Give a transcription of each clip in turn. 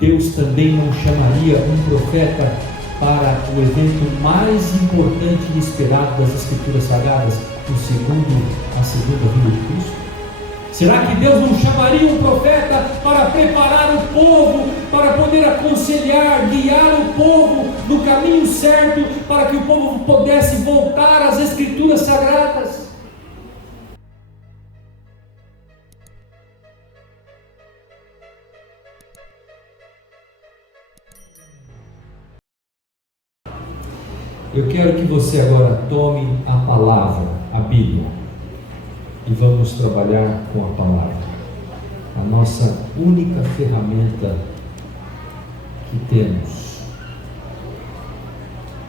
Deus também não chamaria um profeta para o evento mais importante e esperado das Escrituras Sagradas, a segunda vinda de Cristo? Será que Deus não chamaria um profeta para preparar o povo, para poder aconselhar, guiar o povo no caminho certo, para que o povo pudesse voltar às Escrituras Sagradas? Eu quero que você agora tome a palavra, a Bíblia, e vamos trabalhar com a palavra, a nossa única ferramenta que temos.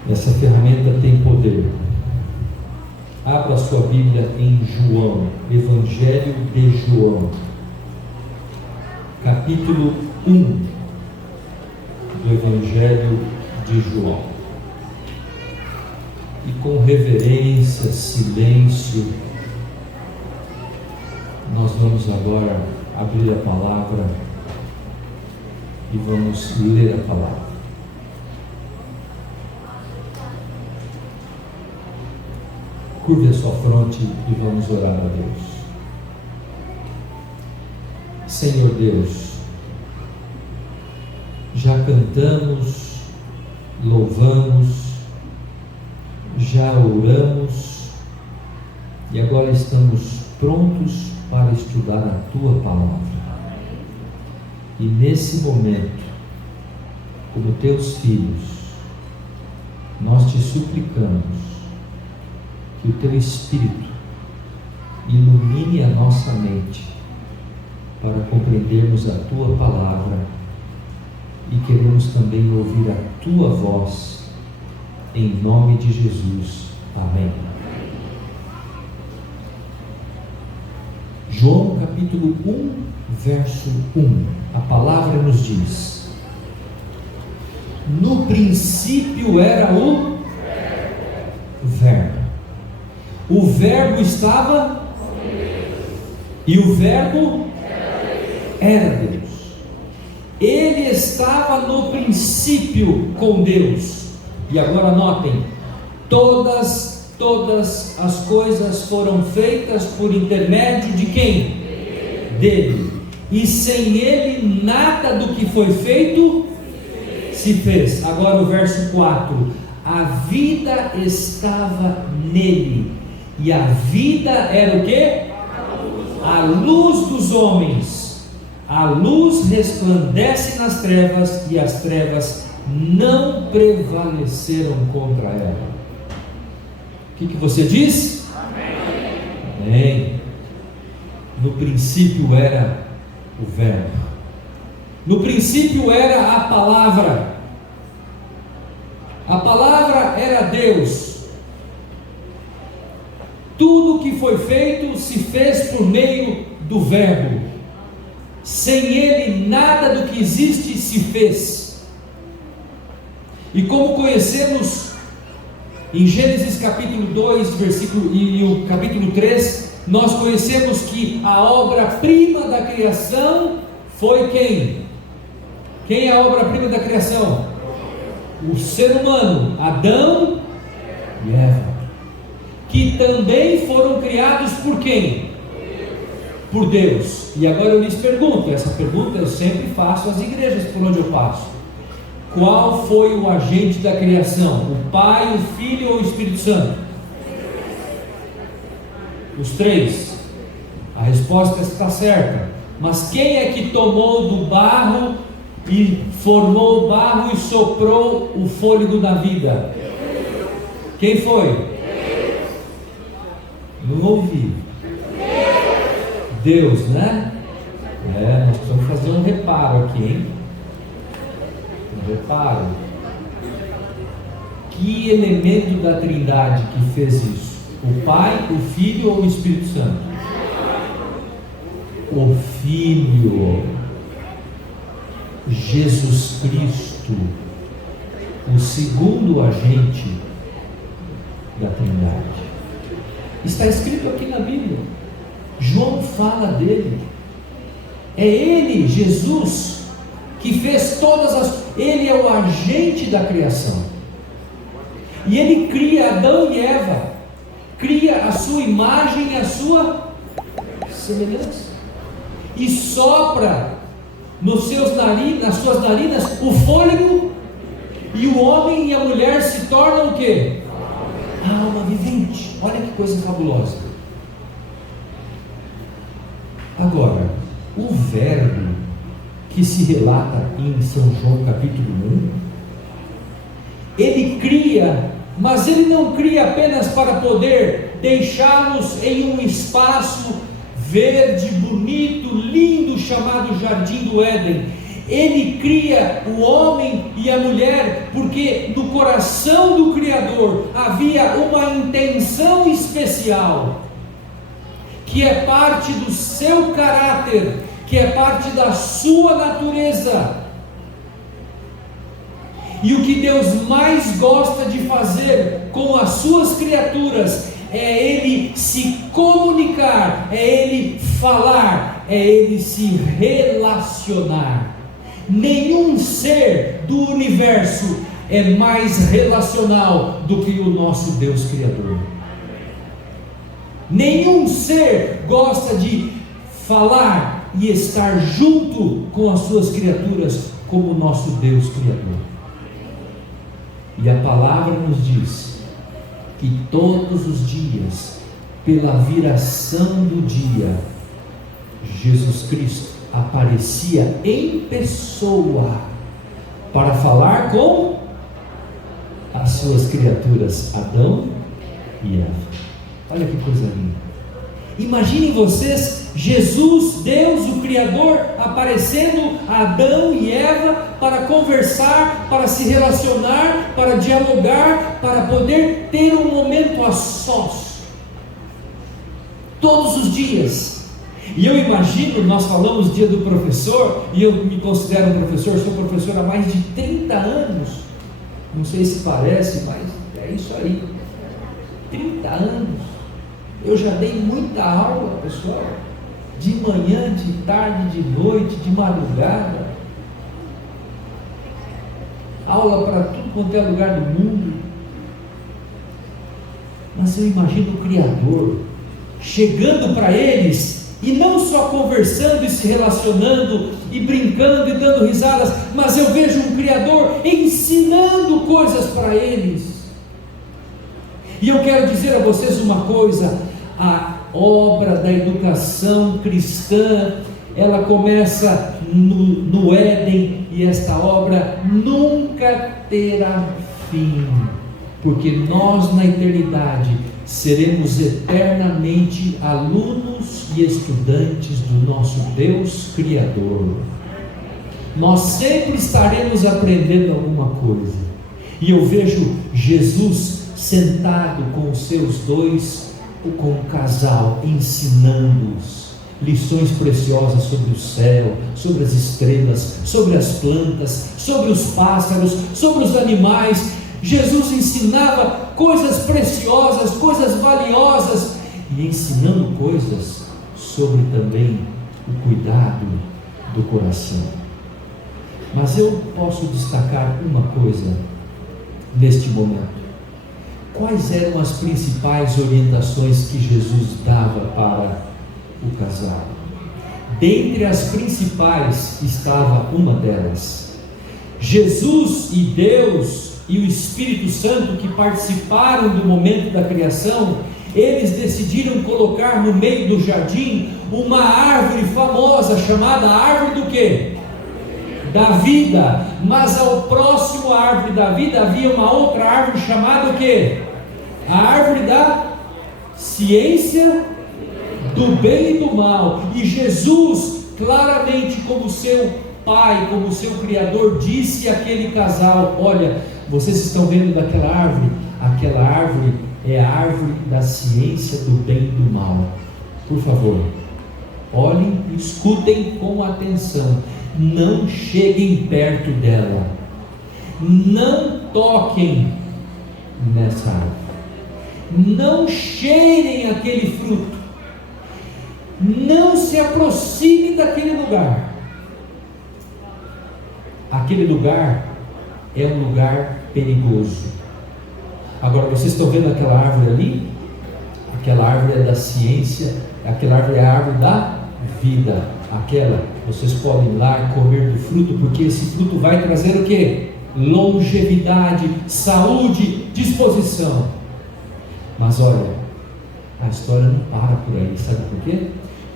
Essa ferramenta tem poder. Abra a sua Bíblia em João, Evangelho de João, capítulo 1 do Evangelho de João. E com reverência, silêncio, nós vamos agora abrir a palavra e vamos ler a palavra. Curve a sua fronte e vamos orar a Deus. Senhor Deus, já cantamos, louvamos, já oramos e agora estamos prontos para estudar a Tua palavra. E nesse momento, como Teus filhos, nós Te suplicamos que o Teu Espírito ilumine a nossa mente para compreendermos a Tua palavra e queremos também ouvir a Tua voz. Em nome de Jesus, amém. João capítulo 1, verso 1, a palavra nos diz: no princípio era o Verbo. O Verbo estava e o Verbo era Deus. Ele estava no princípio com Deus. E agora notem, todas as coisas foram feitas por intermédio de quem? Dele. E sem ele nada do que foi feito se fez. Agora o verso 4: a vida estava nele, e a vida era o quê? A luz dos homens. A luz resplandece nas trevas, e as trevas não prevaleceram contra ela. O que você diz? Amém. Amém. No princípio era o Verbo. No princípio era a palavra. A palavra era Deus. Tudo que foi feito se fez por meio do Verbo. Sem ele nada do que existe se fez. E como conhecemos em Gênesis capítulo 2, versículo e o capítulo 3, nós conhecemos que a obra-prima da criação foi quem? Quem é a obra-prima da criação? O ser humano, Adão e Eva, que também foram criados por quem? Por Deus. E agora eu lhes pergunto, essa pergunta eu sempre faço às igrejas por onde eu passo: qual foi o agente da criação? O Pai, o Filho ou o Espírito Santo? Os três. A resposta está certa. Mas quem é que tomou do barro e formou o barro e soprou o fôlego da vida? Quem foi? Não ouvi. Deus, né? Nós precisamos fazer um reparo aqui, hein? Repara, que elemento da Trindade que fez isso? O Pai, o Filho ou o Espírito Santo? O Filho, Jesus Cristo, o segundo agente da Trindade. Está escrito aqui na Bíblia. João fala dele. É ele, Jesus, que fez Ele é o agente da criação. E Ele cria Adão e Eva, cria a sua imagem e a sua semelhança, e sopra nas suas narinas o fôlego, e o homem e a mulher se tornam o quê? A alma vivente. Olha que coisa fabulosa. Agora, o verbo que se relata em São João capítulo 1, ele cria, mas ele não cria apenas para poder deixá-los em um espaço verde, bonito, lindo, chamado Jardim do Éden. Ele cria o homem e a mulher porque no coração do Criador havia uma intenção especial, que é parte do seu caráter, que é parte da sua natureza. E o que Deus mais gosta de fazer com as suas criaturas é Ele se comunicar, é Ele falar, é Ele se relacionar. Nenhum ser do universo é mais relacional do que o nosso Deus Criador. Nenhum ser gosta de falar e estar junto com as suas criaturas como o nosso Deus Criador. E a palavra nos diz que todos os dias, pela viração do dia, Jesus Cristo aparecia em pessoa para falar com as suas criaturas, Adão e Eva. Olha que coisa linda. Imaginem vocês, Jesus, Deus, o Criador, aparecendo a Adão e Eva para conversar, para se relacionar, para dialogar, para poder ter um momento a sós, todos os dias. E eu imagino, nós falamos dia do professor, e eu me considero um professor, sou professor há mais de 30 anos, não sei se parece, mas é isso aí, 30 anos, eu já dei muita aula, pessoal, de manhã, de tarde, de noite, de madrugada, aula para tudo quanto é lugar do mundo. Mas eu imagino o Criador chegando para eles, e não só conversando e se relacionando e brincando e dando risadas, mas eu vejo um Criador ensinando coisas para eles. E eu quero dizer a vocês uma coisa: a obra da educação cristã, ela começa no Éden, e esta obra nunca terá fim, porque nós na eternidade seremos eternamente alunos e estudantes do nosso Deus Criador. Nós sempre estaremos aprendendo alguma coisa. E eu vejo Jesus sentado com os seus dois, com o casal, ensinando-os lições preciosas sobre o céu, sobre as estrelas, sobre as plantas, sobre os pássaros, sobre os animais. Jesus ensinava coisas preciosas, coisas valiosas, e ensinando coisas sobre também o cuidado do coração. Mas eu posso destacar uma coisa neste momento. Quais eram as principais orientações que Jesus dava para o casal? Dentre as principais estava uma delas. Jesus e Deus e o Espírito Santo, que participaram do momento da criação, eles decidiram colocar no meio do jardim uma árvore famosa, chamada árvore do quê? Da vida. Mas ao próximo à árvore da vida havia uma outra árvore chamada o quê? A árvore da ciência do bem e do mal. E Jesus, claramente como seu pai, como seu criador, disse àquele casal: olha, vocês estão vendo daquela árvore? Aquela árvore é a árvore da ciência do bem e do mal. Por favor, olhem e escutem com atenção. Não cheguem perto dela. Não toquem nessa árvore. Não cheirem aquele fruto. Não se aproxime daquele lugar. aquele lugar é um lugar perigoso. Agora, vocês estão vendo aquela árvore ali? Aquela árvore é da ciência, aquela árvore é a árvore da vida. Aquela, vocês podem ir lá e comer do fruto, porque esse fruto vai trazer o quê? Longevidade, saúde, disposição. Mas olha, a história não para por aí, sabe por quê?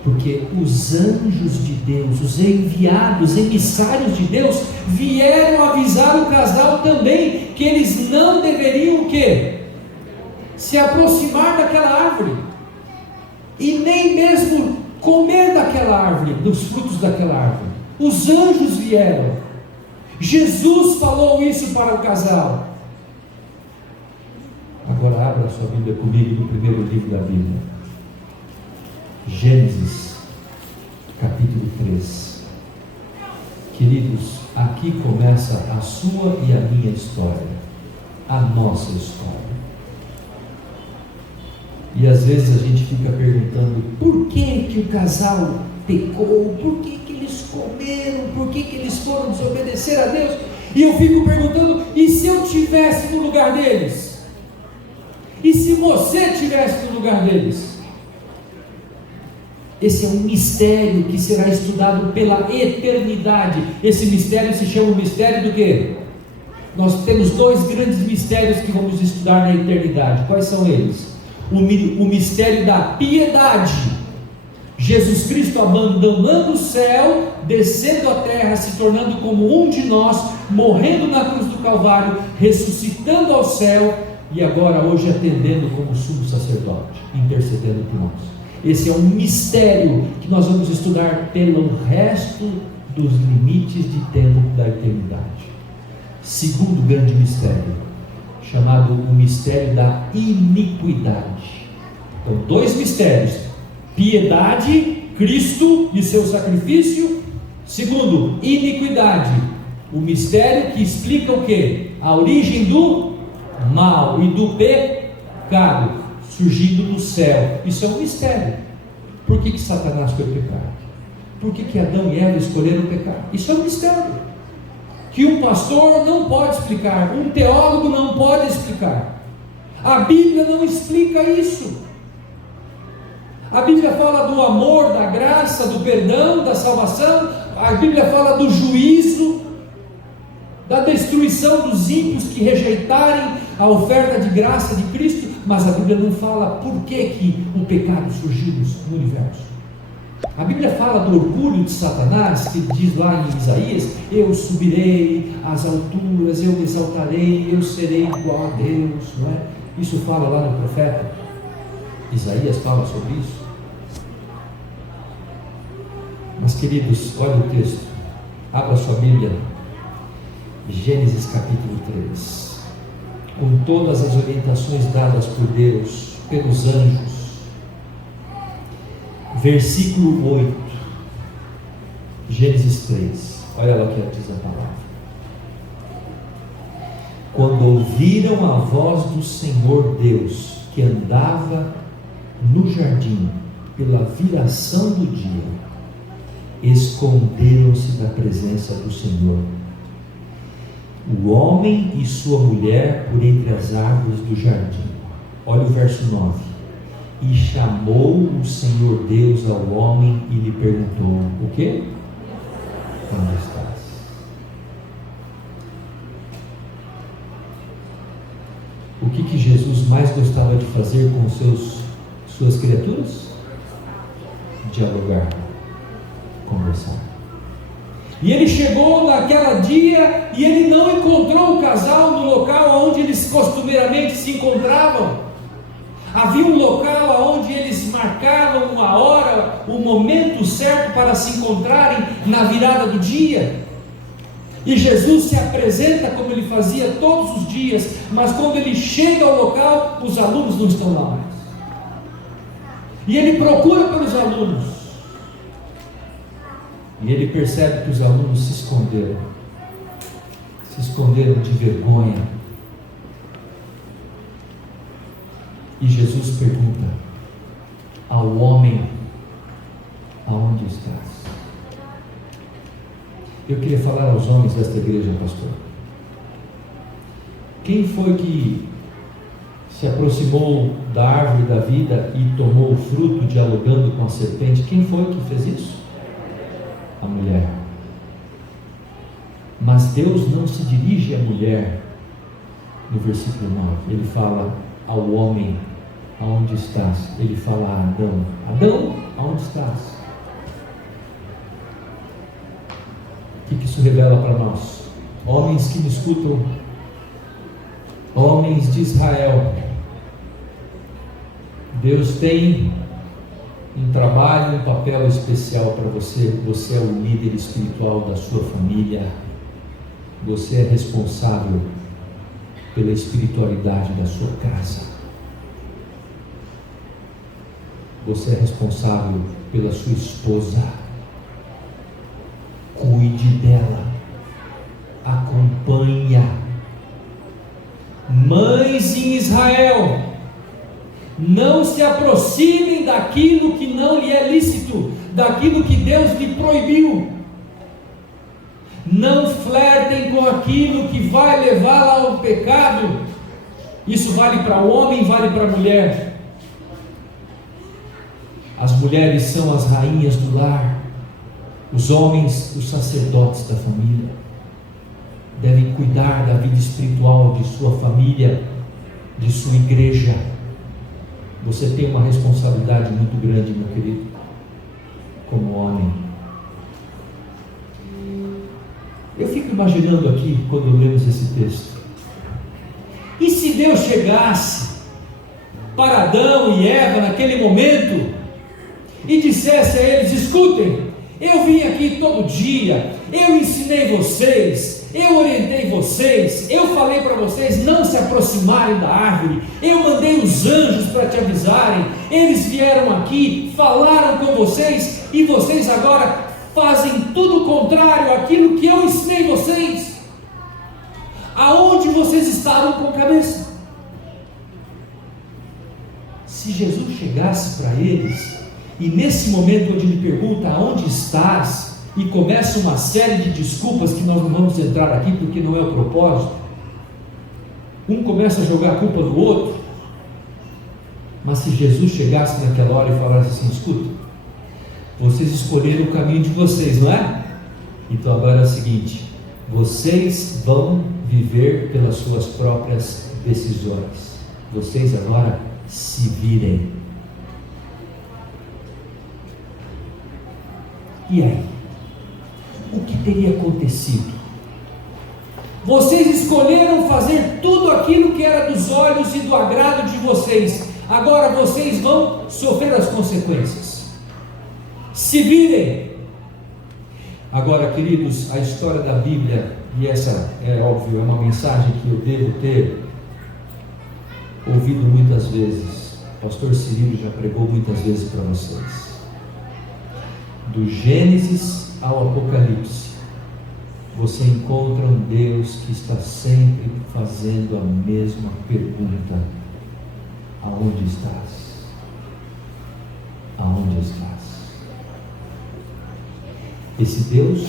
Porque os anjos de Deus, os enviados, emissários de Deus, vieram avisar o casal também, que eles não deveriam o quê? Se aproximar daquela árvore, e nem mesmo comer daquela árvore, dos frutos daquela árvore. Os anjos vieram, Jesus falou isso para o casal. Agora abra a sua Bíblia comigo no primeiro livro da Bíblia, Gênesis, capítulo 3. Queridos, aqui começa a sua e a minha história, a nossa história. E às vezes a gente fica perguntando, por que o casal pecou? Por que eles comeram? Por que eles foram desobedecer a Deus? E eu fico perguntando, e se eu estivesse no lugar deles? E se você estivesse no lugar deles? Esse é um mistério que será estudado pela eternidade. Esse mistério se chama o mistério do quê? Nós temos dois grandes mistérios que vamos estudar na eternidade. Quais são eles? O mistério da piedade, Jesus Cristo abandonando o céu, descendo à terra, se tornando como um de nós, morrendo na cruz do Calvário, ressuscitando ao céu, e agora hoje atendendo como sumo sacerdote, intercedendo por nós. Esse é um mistério que nós vamos estudar pelo resto dos limites de tempo da eternidade. Segundo grande mistério, chamado o mistério da iniquidade. Então, dois mistérios: piedade, Cristo e seu sacrifício. Segundo, iniquidade, o mistério que explica o quê? A origem do mal e do pecado surgindo do céu. Isso é um mistério. Por que Satanás foi pecar? Por que Adão e Eva escolheram pecar? Isso é um mistério que um pastor não pode explicar, um teólogo não pode explicar. A Bíblia não explica isso. A Bíblia fala do amor, da graça, do perdão, da salvação. A Bíblia fala do juízo, da destruição dos ímpios que rejeitarem a oferta de graça de Cristo. Mas a Bíblia não fala por que o pecado surgiu no universo. A Bíblia fala do orgulho de Satanás, que diz lá em Isaías: eu subirei às alturas, eu me exaltarei, eu serei igual a Deus, não é? Isso fala lá no profeta Isaías, fala sobre isso. Mas queridos, olha o texto, abra sua Bíblia, Gênesis capítulo 3, com todas as orientações dadas por Deus, pelos anjos. Versículo 8, Gênesis 3, olha lá o que diz a palavra. Quando ouviram a voz do Senhor Deus, que andava no jardim pela viração do dia, esconderam-se da presença do Senhor, o homem e sua mulher, por entre as árvores do jardim. Olha o verso 9. E chamou o Senhor Deus ao homem e lhe perguntou: o quê? Onde estás? O que Jesus mais gostava de fazer com suas criaturas? Dialogar, conversar. E ele chegou naquele dia e ele não encontrou o casal no local onde eles costumeiramente se encontravam. Havia um local onde eles marcavam uma hora, o momento certo para se encontrarem na virada do dia. E Jesus se apresenta como ele fazia todos os dias, mas quando ele chega ao local, os alunos não estão lá mais. E ele procura pelos alunos. E ele percebe que os alunos se esconderam de vergonha. E Jesus pergunta ao homem: aonde estás? Eu queria falar aos homens desta igreja, pastor. Quem foi que se aproximou da árvore da vida e tomou o fruto dialogando com a serpente? Quem foi que fez isso? A mulher. Mas Deus não se dirige à mulher no versículo 9. Ele fala ao homem: aonde estás? Ele fala a Adão: Adão, aonde estás? O que isso revela para nós? Homens que me escutam, homens de Israel, Deus tem um trabalho, um papel especial para você. Você é o líder espiritual da sua família. Você é responsável pela espiritualidade da sua casa. Você é responsável pela sua esposa. Cuide dela, acompanha. Mães em Israel, não se aproximem daquilo que não lhe é lícito, daquilo que Deus lhe proibiu. Não flertem com aquilo que vai levá-la ao pecado. Isso vale para o homem, vale para a mulher. As mulheres são as rainhas do lar, os homens, os sacerdotes da família. Devem cuidar da vida espiritual de sua família, de sua igreja. Você tem uma responsabilidade muito grande, meu querido, como homem. Eu fico imaginando aqui, quando lemos esse texto, e se Deus chegasse para Adão e Eva naquele momento e dissesse a eles: escutem, eu vim aqui todo dia, eu ensinei vocês, eu orientei vocês, eu falei para vocês não se aproximarem da árvore, eu mandei os anjos para te avisarem, eles vieram aqui, falaram com vocês, e vocês agora fazem tudo o contrário àquilo que eu ensinei vocês. Aonde vocês estavam com a cabeça? Se Jesus chegasse para eles, e nesse momento onde ele pergunta: aonde estás? E começa uma série de desculpas que nós não vamos entrar aqui porque não é o propósito. Um começa a jogar a culpa no outro. Mas se Jesus chegasse naquela hora e falasse assim: escuta, vocês escolheram o caminho de vocês, não é? Então agora é o seguinte: vocês vão viver pelas suas próprias decisões. Vocês agora se virem. E aí? O que teria acontecido? Vocês escolheram fazer tudo aquilo que era dos olhos e do agrado de vocês. Agora vocês vão sofrer as consequências. Se virem. Agora, queridos, a história da Bíblia, e essa é óbvio, é uma mensagem que eu devo ter ouvido muitas vezes. O pastor Cirilo já pregou muitas vezes para vocês. Do Gênesis ao Apocalipse, você encontra um Deus que está sempre fazendo a mesma pergunta: aonde estás? Aonde estás? Esse Deus,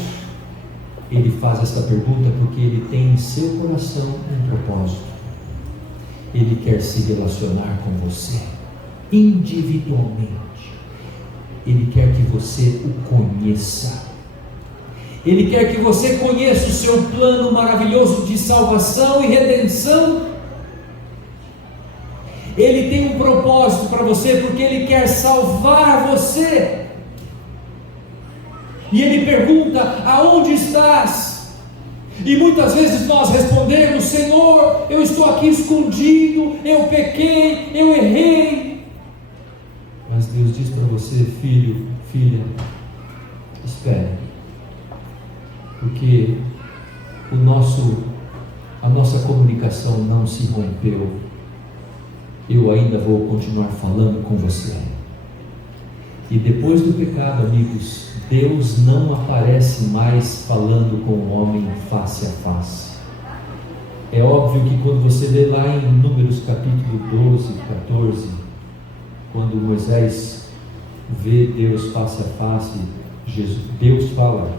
ele faz essa pergunta porque ele tem em seu coração um propósito. Ele quer se relacionar com você individualmente. Ele quer que você o conheça. Ele quer que você conheça o seu plano maravilhoso de salvação e redenção. Ele tem um propósito para você, porque Ele quer salvar você. E Ele pergunta: aonde estás? E muitas vezes nós respondemos: Senhor, eu estou aqui escondido, eu pequei, eu errei. Mas Deus diz para você: filho, filha, espere, porque a nossa comunicação não se rompeu. Eu ainda vou continuar falando com você. E depois do pecado, amigos, Deus não aparece mais falando com o homem face a face. É óbvio que quando você lê lá em Números capítulo 12, 14, quando Moisés vê Deus face a face, Deus fala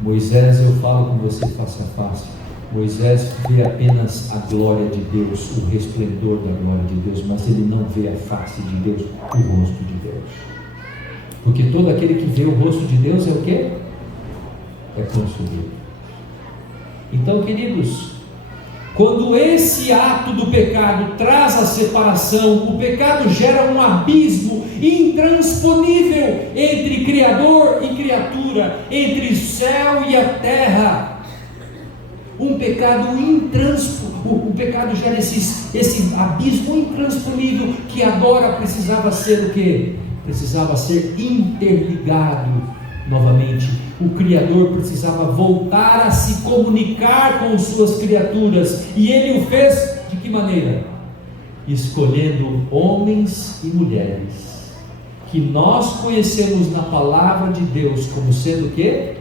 Moisés, eu falo com você face a face. Moisés vê apenas a glória de Deus, o resplendor da glória de Deus, mas ele não vê a face de Deus, o rosto de Deus. Porque todo aquele que vê o rosto de Deus é o quê? É consumido. Então, queridos, quando esse ato do pecado traz a separação, o pecado gera um abismo intransponível entre Criador e criatura, entre o céu e a terra. O pecado gera esse abismo intransponível que agora precisava ser o quê? Precisava ser interligado novamente. O Criador precisava voltar a se comunicar com suas criaturas, e Ele o fez de que maneira? Escolhendo homens e mulheres que nós conhecemos na palavra de Deus como sendo o quê?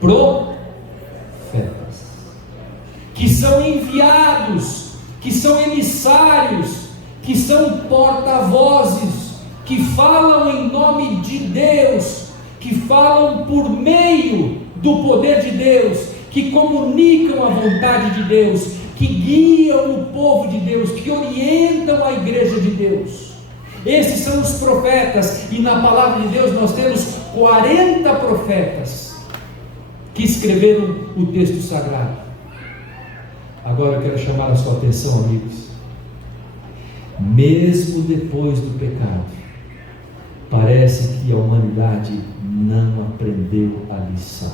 Profetas, que são enviados, que são emissários, que são porta-vozes, que falam em nome de Deus, que falam por meio do poder de Deus, que comunicam a vontade de Deus, que guiam o povo de Deus, que orientam a igreja de Deus. Esses são os profetas, e na palavra de Deus nós temos 40 profetas que escreveram o texto sagrado. Agora eu quero chamar a sua atenção, amigos. Mesmo depois do pecado, parece que a humanidade não aprendeu a lição.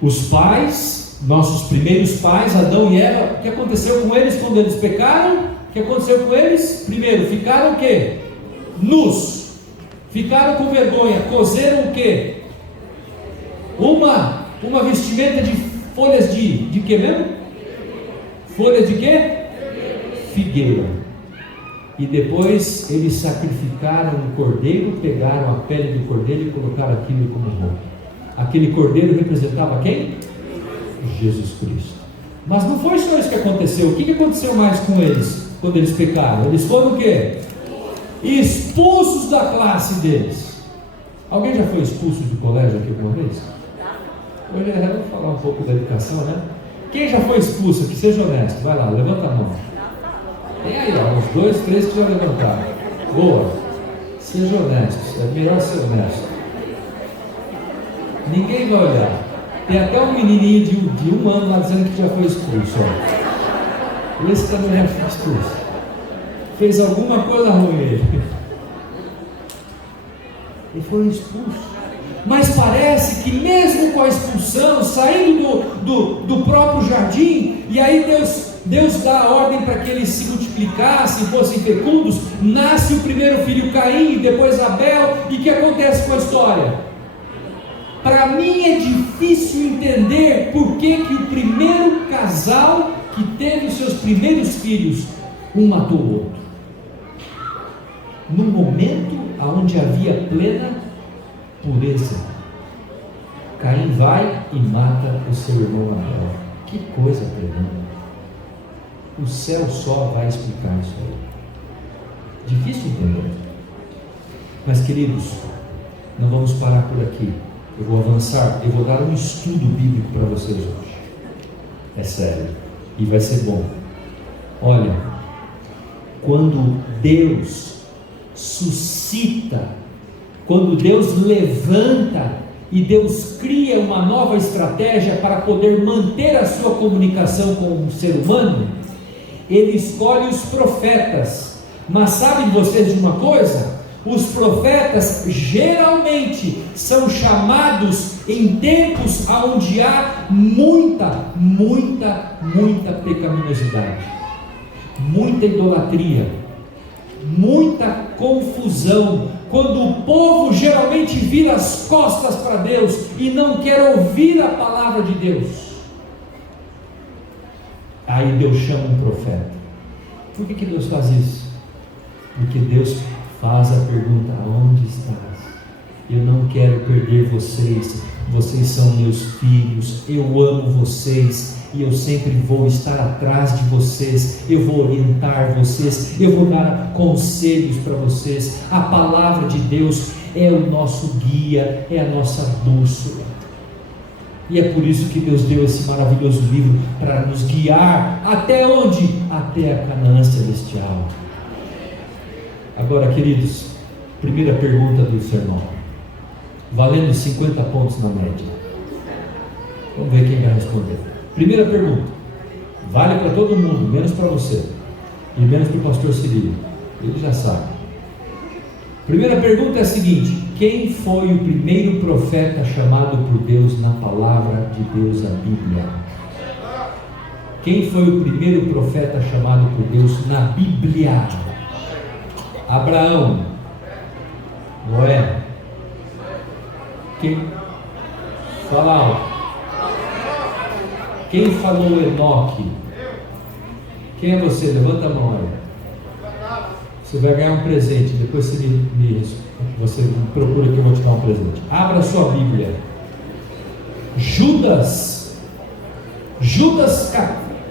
Os pais, nossos primeiros pais, Adão e Eva, o que aconteceu com eles quando eles pecaram? O que aconteceu com eles? Primeiro, ficaram o quê? Nus. Ficaram com vergonha. Cozeram o quê? Uma vestimenta de folhas de quê mesmo? Folhas de quê? Figueira. E depois eles sacrificaram um cordeiro, pegaram a pele do cordeiro e colocaram aquilo como roupa. Aquele cordeiro representava quem? Jesus Cristo. Mas não foi só isso que aconteceu. O que aconteceu mais com eles quando eles pecaram? Eles foram o quê? Expulsos da classe deles. Alguém já foi expulso do colégio aqui alguma vez? Hoje é vou falar um pouco da educação, né? Quem já foi expulso aqui? Seja honesto, vai lá, levanta a mão. Tem aí, ó, uns 2, 3 que já levantaram. Boa. Seja honesto, é melhor ser honesto. Ninguém vai olhar. Tem até um menininho de 1 ano lá dizendo que já foi expulso. Ó. Esse também já foi expulso. Fez alguma coisa ruim ele. Ele foi expulso. Mas parece que mesmo com a expulsão, saindo do próprio jardim, e aí Deus dá a ordem para que eles se multiplicassem, fossem fecundos, nasce o primeiro filho Caim, depois Abel, e o que acontece com a história? Para mim é difícil entender por que o primeiro casal que teve os seus primeiros filhos, um matou o outro. No momento onde havia plena pureza, Caim vai e mata o seu irmão Abel. Que coisa tremenda. O céu só vai explicar isso aí. Difícil entender. Mas, queridos, não vamos parar por aqui. Eu vou avançar, eu vou dar um estudo bíblico para vocês hoje. É sério, e vai ser bom. Olha, quando Deus suscita, quando Deus levanta e Deus cria uma nova estratégia para poder manter a sua comunicação com o ser humano, Ele escolhe os profetas. Mas sabem vocês de uma coisa? Os profetas geralmente são chamados em tempos onde há muita pecaminosidade, muita idolatria, muita confusão, quando o povo geralmente vira as costas para Deus e não quer ouvir a palavra de Deus. Aí Deus chama um profeta. Por que Deus faz isso? Porque Deus faz a pergunta: aonde estás? Eu não quero perder vocês, vocês são meus filhos, eu amo vocês, e eu sempre vou estar atrás de vocês, eu vou orientar vocês, eu vou dar conselhos para vocês. A palavra de Deus é o nosso guia, é a nossa bússola. E é por isso que Deus deu esse maravilhoso livro, para nos guiar até onde? Até a Canaã celestial. Agora, queridos, primeira pergunta do sermão, valendo 50 pontos na média. Vamos ver quem vai responder. Primeira pergunta, vale para todo mundo, menos para você, e menos para o pastor Cirilo, ele já sabe. Primeira pergunta é a seguinte: quem foi o primeiro profeta chamado por Deus na palavra de Deus, a Bíblia? Quem foi o primeiro profeta chamado por Deus na Bíblia? Abraão, Noé. Quem? Fala alto. Quem falou Enoque? Quem é você? Levanta a mão aí. Você vai ganhar um presente. Depois você me procura que eu vou te dar um presente. Abra a sua Bíblia. Judas,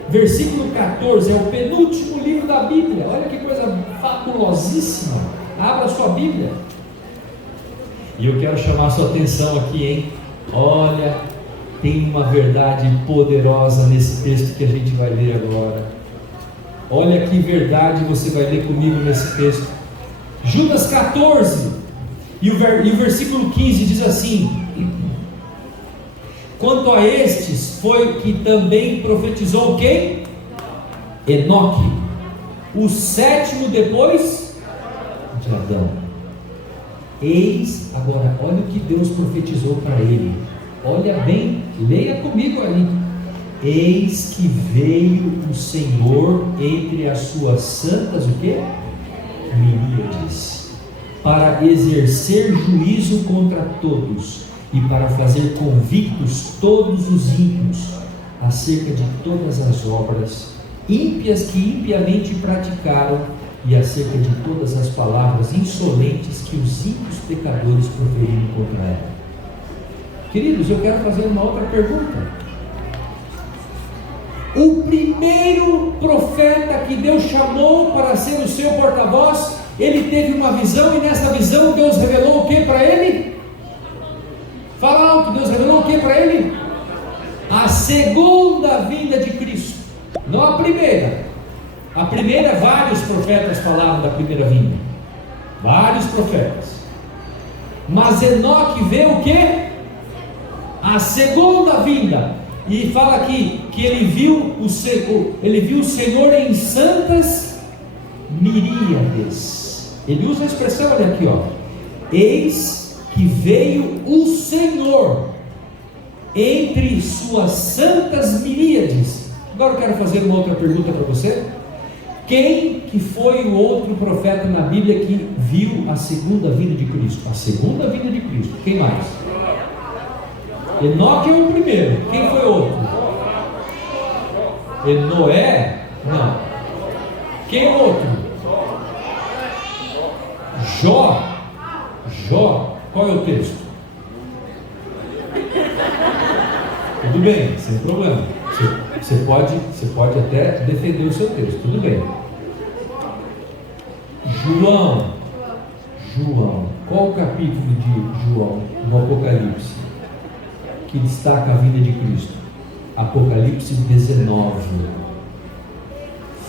versículo 14, é o penúltimo livro da Bíblia. Olha que coisa fabulosíssima. Abra a sua Bíblia. E eu quero chamar a sua atenção aqui, hein? Olha, tem uma verdade poderosa nesse texto que a gente vai ler agora. Olha que verdade você vai ler comigo nesse texto. Judas 14, e o versículo 15 diz assim: quanto a estes, foi que também profetizou quem? Enoque, o sétimo depois de Adão. Eis, agora, olha o que Deus profetizou para ele. Olha bem, leia comigo aí. Eis que veio o Senhor entre as suas santas, o quê? Miríades, para exercer juízo contra todos, e para fazer convictos todos os ímpios, acerca de todas as obras ímpias que impiamente praticaram, e acerca de todas as palavras insolentes que os ímpios pecadores proferiram contra ela. Queridos, eu quero fazer uma outra pergunta. O primeiro profeta que Deus chamou para ser o seu porta-voz, ele teve uma visão, e nessa visão Deus revelou o que para ele? Fala alto, Deus revelou o que para ele? A segunda vinda de Cristo, não a primeira. A primeira, vários profetas falaram da primeira vinda, vários profetas. Mas Enoque vê o que? A segunda vinda. E fala aqui que ele viu o Senhor em santas miríades. Ele usa a expressão, olha aqui, ó. Eis que veio o Senhor entre suas santas miríades. Agora eu quero fazer uma outra pergunta para você. Quem que foi o outro profeta na Bíblia que viu a segunda vinda de Cristo? A segunda vinda de Cristo. Quem mais? Enoque é o primeiro. Quem foi o outro? Noé? Não. Quem é o outro? Jó. Qual é o texto? Tudo bem, sem problema. Você pode até defender o seu texto. Tudo bem. João. Qual o capítulo de João no Apocalipse que destaca a vinda de Cristo? Apocalipse 19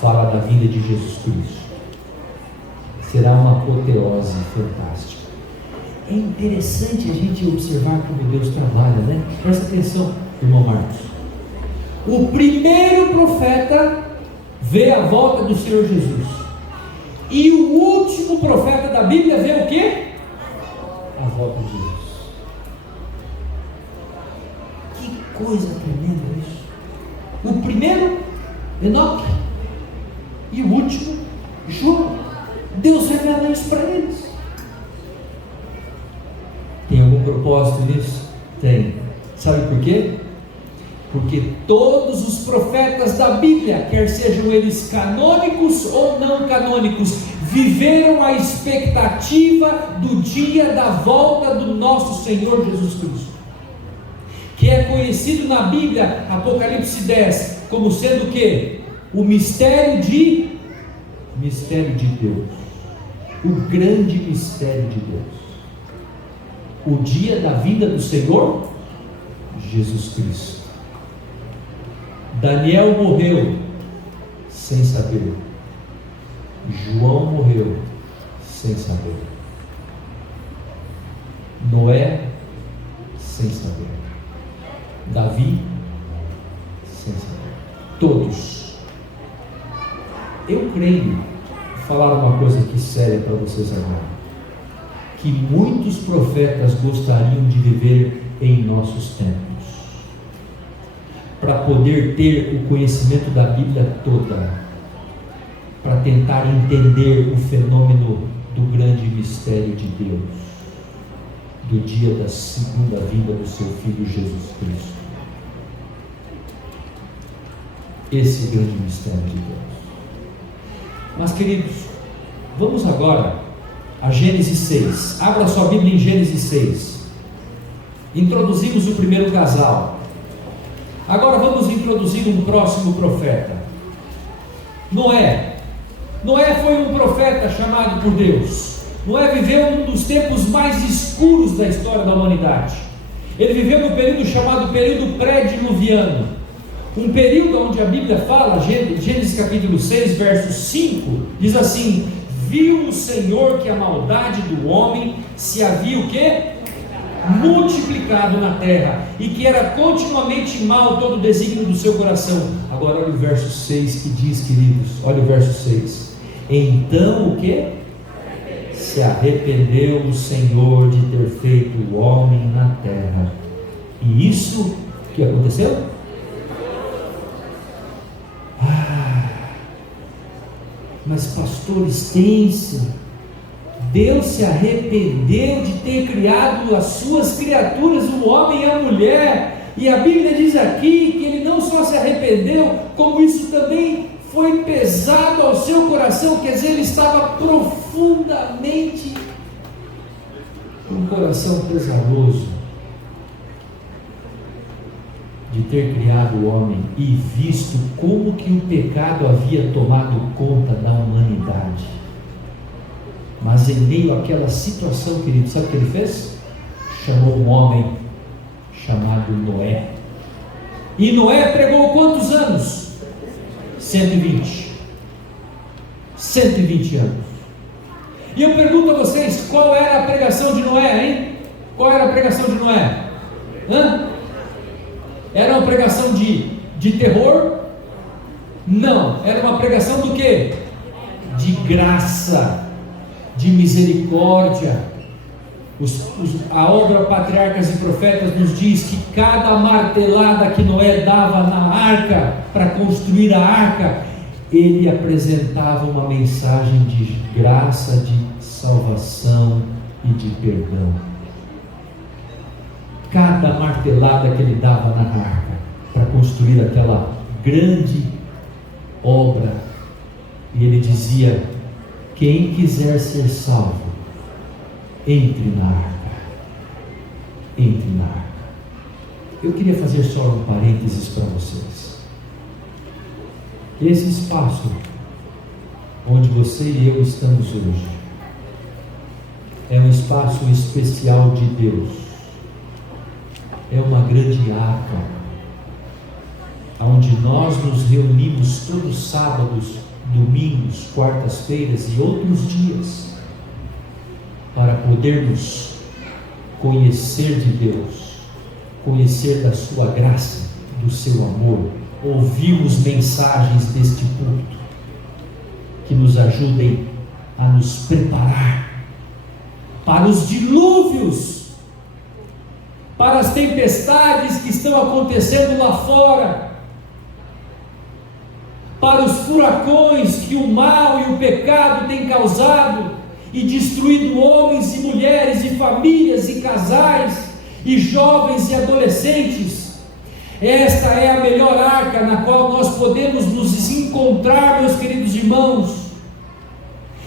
fala da vinda de Jesus Cristo. Será uma apoteose fantástica. É interessante a gente observar como Deus trabalha, né? Presta atenção, irmão Marcos. O primeiro profeta vê a volta do Senhor Jesus, e o último profeta da Bíblia vê o quê? A volta de Jesus. Que coisa tremenda isso. O primeiro, Enoque, e o último, João. Deus revela isso para eles. Tem algum propósito nisso? Tem. Sabe por quê? Porque todos os profetas da Bíblia, quer sejam eles canônicos ou não canônicos, viveram a expectativa do dia da volta do nosso Senhor Jesus Cristo, que é conhecido na Bíblia, Apocalipse 10, como sendo o quê? O mistério de Deus, o grande mistério de Deus. o dia da vinda do Senhor Jesus Cristo. Daniel morreu sem saber. João morreu sem saber. Noé sem saber. Davi sem saber. Todos. Eu creio, vou falar uma coisa aqui séria para vocês agora, que muitos profetas gostariam de viver em nossos tempos, para poder ter o conhecimento da Bíblia toda, para tentar entender o fenômeno do grande mistério de Deus, do dia da segunda vinda do seu Filho Jesus Cristo. Esse é o grande mistério de Deus. Mas, queridos, vamos agora a Gênesis 6. Abra sua Bíblia em Gênesis 6. Introduzimos o primeiro casal. Agora vamos introduzir um próximo profeta. Noé. Noé foi um profeta chamado por Deus. Noé viveu um dos tempos mais escuros da história da humanidade. Ele viveu no período chamado período pré-diluviano, um período onde a Bíblia fala, Gênesis capítulo 6, verso 5, diz assim: viu o Senhor que a maldade do homem se havia o quê? Multiplicado na terra, e que era continuamente mal todo o desígnio do seu coração. Agora olha o verso 6 que diz, queridos, olha o verso 6: então o que? Se arrependeu o Senhor de ter feito o homem na terra. E isso que aconteceu? Mas pastor Estêncio, Deus se arrependeu de ter criado as suas criaturas, o homem e a mulher, e a Bíblia diz aqui que ele não só se arrependeu, como isso também foi pesado ao seu coração, quer dizer, ele estava profundamente com um coração pesaroso de ter criado o homem e visto como que o pecado havia tomado conta da humanidade. Mas em meio àquela situação, querido, sabe o que ele fez? Chamou um homem chamado Noé. E Noé pregou quantos anos? 120 anos. E eu pergunto a vocês, qual era a pregação de Noé, hein? Qual era a pregação de Noé? Era uma pregação de terror? Não, era uma pregação do quê? De graça, de misericórdia. A obra Patriarcas e Profetas nos diz que cada martelada que Noé dava na arca, para construir a arca, ele apresentava uma mensagem de graça, de salvação e de perdão. Cada martelada que ele dava na arca, para construir aquela grande obra, e ele dizia: quem quiser ser salvo, entre na arca, entre na arca. Eu queria fazer só um parênteses para vocês. Esse espaço onde você e eu estamos hoje é um espaço especial de Deus, é uma grande arca, onde nós nos reunimos todos os sábados, domingos, quartas-feiras e outros dias, para podermos conhecer de Deus, conhecer da sua graça, do seu amor, ouvirmos mensagens deste culto, que nos ajudem a nos preparar para os dilúvios, para as tempestades que estão acontecendo lá fora, para os furacões que o mal e o pecado têm causado e destruído homens e mulheres e famílias e casais e jovens e adolescentes. Esta é a melhor arca na qual nós podemos nos encontrar, meus queridos irmãos.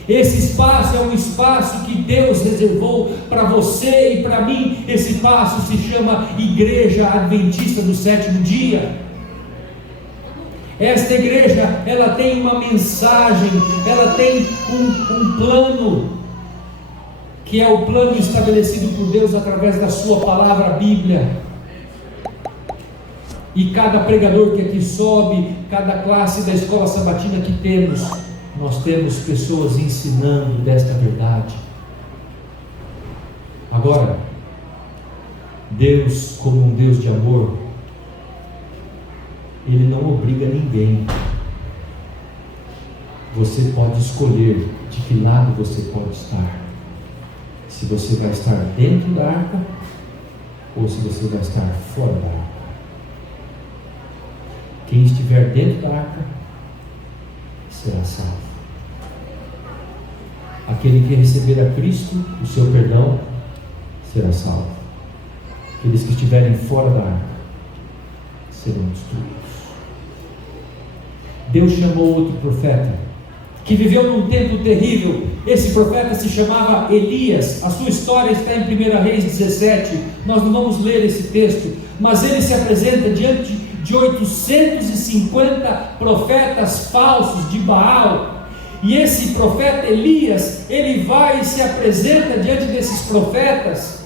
Esse espaço é um espaço que Deus reservou para você e para mim. Esse espaço se chama Igreja Adventista do Sétimo Dia. Esta igreja, ela tem uma mensagem, ela tem um plano, que que é o plano estabelecido por Deus através da sua palavra, a Bíblia. E cada pregador que aqui sobe, cada classe da escola sabatina que temos, nós temos pessoas ensinando desta verdade. Agora, Deus, como um Deus de amor, Ele não obriga ninguém. Você pode escolher de que lado você pode estar. Se você vai estar dentro da arca ou se você vai estar fora da arca. Quem estiver dentro da arca será salvo. Aquele que receber a Cristo, o seu perdão, será salvo. Aqueles que estiverem fora da arca serão destruídos. Deus chamou outro profeta que viveu num tempo terrível. Esse profeta se chamava Elias. A sua história está em 1 Reis 17. Nós não vamos ler esse texto, mas ele se apresenta diante de 850 profetas falsos de Baal. E esse profeta Elias, ele vai e se apresenta diante desses profetas,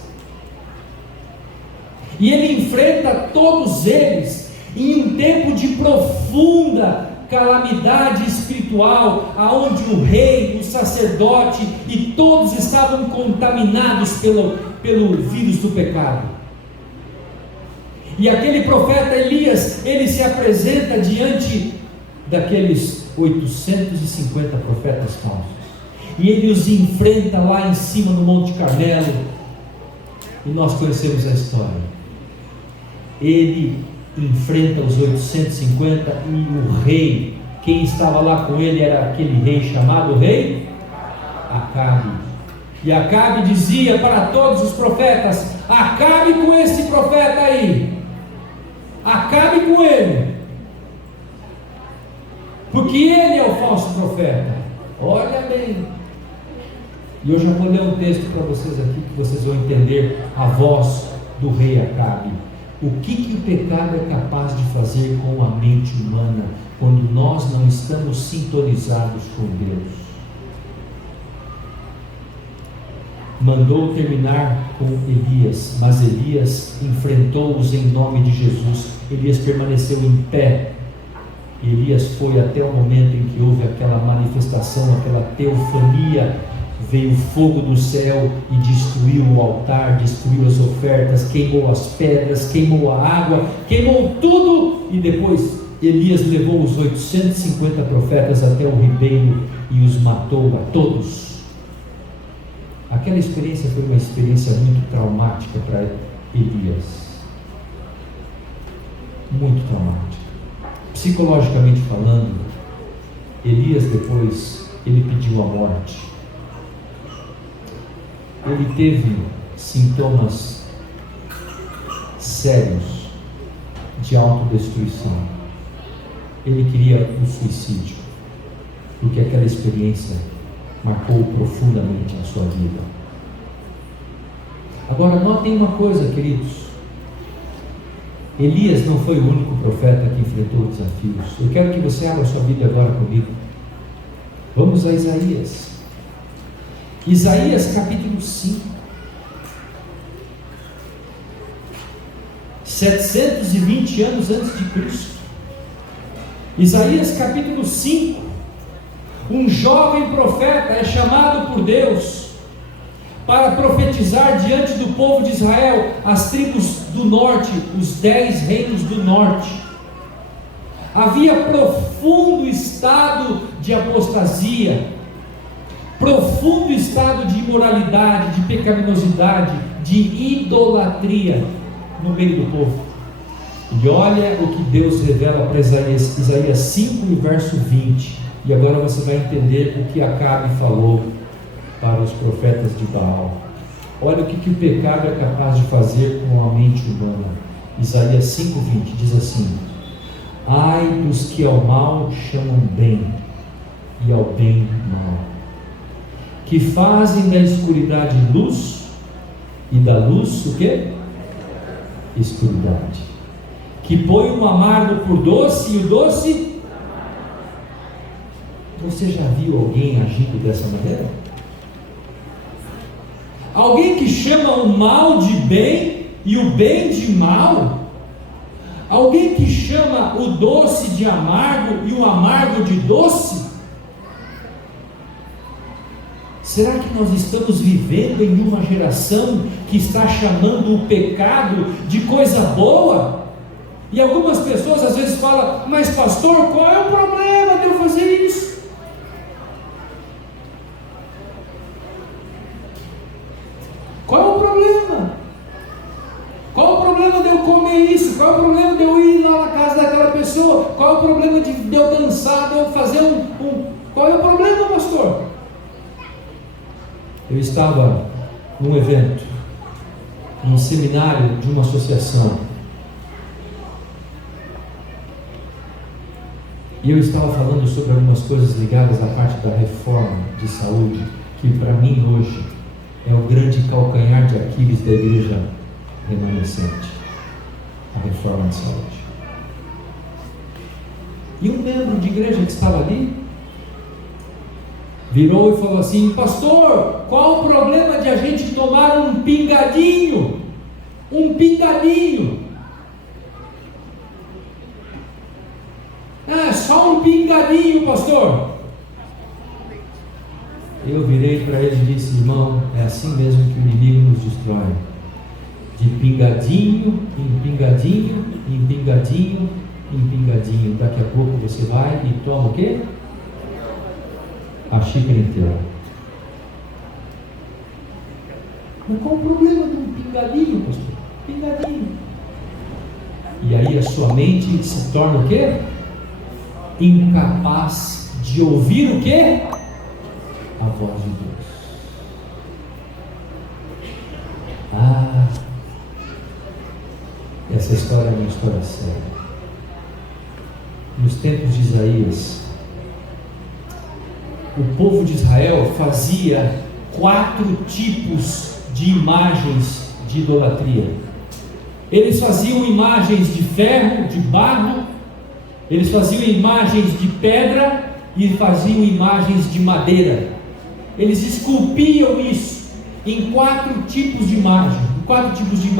e ele enfrenta todos eles em um tempo de profunda calamidade espiritual, aonde o rei, o sacerdote e todos estavam contaminados pelo vírus do pecado. E aquele profeta Elias, ele se apresenta diante daqueles 850 profetas falsos, e ele os enfrenta lá em cima no Monte Carmelo, e nós conhecemos a história. Ele enfrenta os 850 e o rei, quem estava lá com ele era aquele rei chamado rei Acabe. E Acabe dizia para todos os profetas: acabe com esse profeta aí, acabe com ele, porque ele é o falso profeta. Olha bem. E eu já vou ler um texto para vocês aqui, que vocês vão entender a voz do rei Acabe. O que o pecado é capaz de fazer com a mente humana quando nós não estamos sintonizados com Deus? Mandou terminar com Elias, mas Elias enfrentou-os em nome de Jesus. Elias permaneceu em pé. Elias foi até o momento em que houve aquela manifestação, aquela teofania. Veio fogo do céu e destruiu o altar, destruiu as ofertas, queimou as pedras, queimou a água, queimou tudo. E depois Elias levou os 850 profetas até o ribeiro e os matou a todos. Aquela experiência foi uma experiência muito traumática para Elias, muito traumática. Psicologicamente falando, Elias depois, ele pediu a morte. Ele teve sintomas sérios de autodestruição. Ele queria o suicídio, porque aquela experiência marcou profundamente a sua vida. Agora, notem uma coisa, queridos. Elias não foi o único profeta que enfrentou desafios. Eu quero que você abra sua Bíblia agora comigo. Vamos a Isaías. Isaías capítulo 5. 720 anos antes de Cristo. Isaías capítulo 5. Um jovem profeta é chamado por Deus para profetizar diante do povo de Israel, as tribos do norte, os 10 reinos do norte. Havia profundo estado de apostasia, profundo estado de imoralidade, de pecaminosidade, de idolatria no meio do povo. E olha o que Deus revela para Isaías, Isaías 5 e verso 20. E agora você vai entender o que Acabe falou para os profetas de Baal. Olha o que o pecado é capaz de fazer com a mente humana. Isaías 5:20 diz assim: ai dos que ao mal chamam bem e ao bem mal, que fazem da escuridade luz e da luz o quê? Escuridade, que põe o amargo por doce e o doce. Você já viu alguém agindo dessa maneira? Alguém que chama o mal de bem e o bem de mal? Alguém que chama o doce de amargo e o amargo de doce? Será que nós estamos vivendo em uma geração que está chamando o pecado de coisa boa? E algumas pessoas às vezes falam: mas pastor, qual é o problema de eu fazer isso? Qual é o problema? Qual é o problema de eu comer isso? Qual é o problema de eu ir lá na casa daquela pessoa? Qual é o problema de eu dançar, de eu fazer Qual é o problema, pastor? Eu estava num evento, num seminário de uma associação, e eu estava falando sobre algumas coisas ligadas à parte da reforma de saúde, que para mim hoje é o grande calcanhar de Aquiles da igreja remanescente, a reforma de saúde. E um membro de igreja que estava ali virou e falou assim: pastor, qual o problema de a gente tomar um pingadinho? Um pingadinho. Ah, só um pingadinho, pastor. Eu virei para ele e disse: irmão, é assim mesmo que o inimigo nos destrói. De pingadinho, em pingadinho, em pingadinho, em pingadinho. Daqui a pouco você vai e toma o quê? A xícara inteira. Mas qual o problema de um pingadinho, pastor? Pingadinho. E aí a sua mente se torna o quê? Incapaz de ouvir o quê? A voz de Deus. Essa história é uma história séria. Nos tempos de Isaías, o povo de Israel fazia 4 tipos de imagens de idolatria. Eles faziam imagens de ferro, de barro, eles faziam imagens de pedra e faziam imagens de madeira. Eles esculpiam isso em 4 tipos de imagem, em 4 tipos de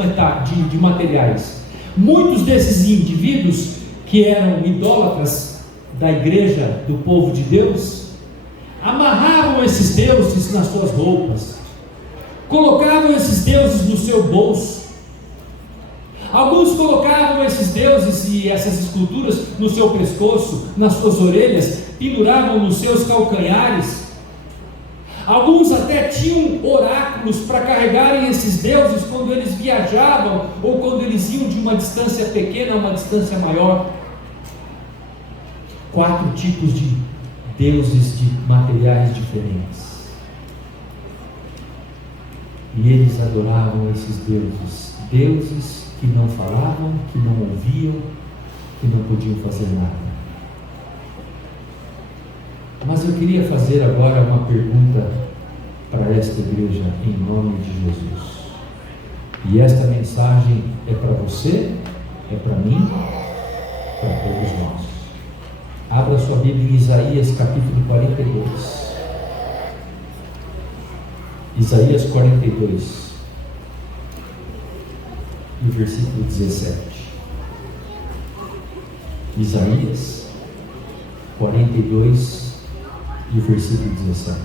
materiais. Muitos desses indivíduos que eram idólatras da igreja do povo de Deus amarravam esses deuses nas suas roupas, colocavam esses deuses no seu bolso. Alguns colocavam esses deuses e essas esculturas no seu pescoço, nas suas orelhas, penduravam nos seus calcanhares. Alguns até tinham oráculos para carregarem esses deuses quando eles viajavam ou quando eles iam de uma distância pequena a uma distância maior. 4 tipos de deuses de materiais diferentes. E eles adoravam esses deuses, deuses que não falavam, que não ouviam, que não podiam fazer nada. Mas eu queria fazer agora uma pergunta para esta igreja em nome de Jesus. E esta mensagem é para você, é para mim, para todos nós. Abra sua Bíblia em Isaías capítulo 42. Isaías 42 e o versículo 17. Isaías 42 e o versículo 17.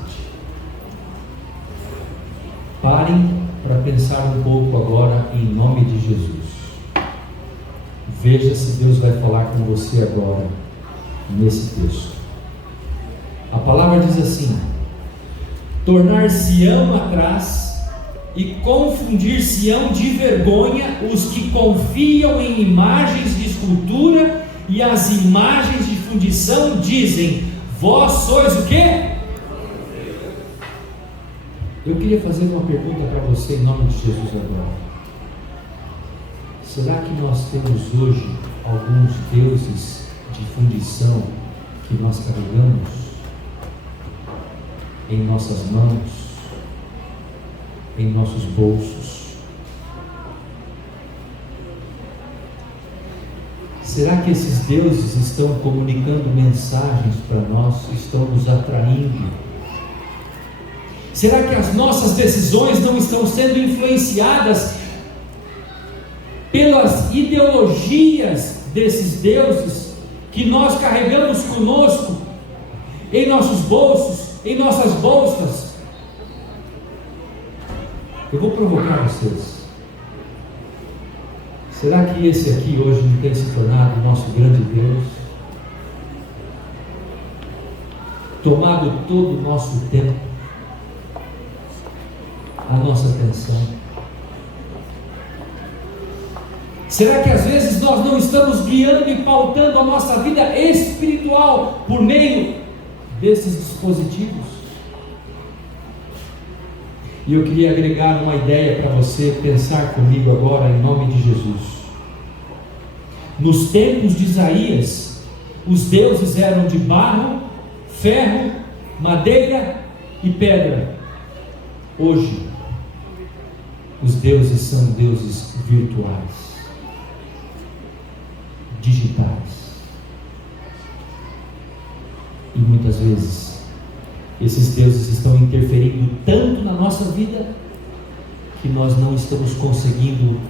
Parem para pensar um pouco agora em nome de Jesus. Veja se Deus vai falar com você agora nesse texto. A palavra diz assim: tornar-se-ão atrás e confundir-se-ão de vergonha os que confiam em imagens de escultura e as imagens de fundição dizem: vós sois o quê? Eu queria fazer uma pergunta para você em nome de Jesus agora. Será que nós temos hoje alguns deuses de fundição que nós carregamos em nossas mãos, em nossos bolsos? Será que esses deuses estão comunicando mensagens para nós, estão nos atraindo? Será que as nossas decisões não estão sendo influenciadas pelas ideologias desses deuses que nós carregamos conosco em nossos bolsos, em nossas bolsas? Eu vou provocar vocês. Será que esse aqui hoje não tem se tornado o nosso grande Deus? Tomado todo o nosso tempo, a nossa atenção? Será que às vezes nós não estamos guiando e pautando a nossa vida espiritual por meio desses dispositivos? E eu queria agregar uma ideia para você pensar comigo agora, em nome de Jesus. Nos tempos de Isaías, os deuses eram de barro, ferro, madeira e pedra. Hoje, os deuses são deuses virtuais, digitais. E muitas vezes esses deuses estão interferindo tanto na nossa vida que nós não estamos conseguindo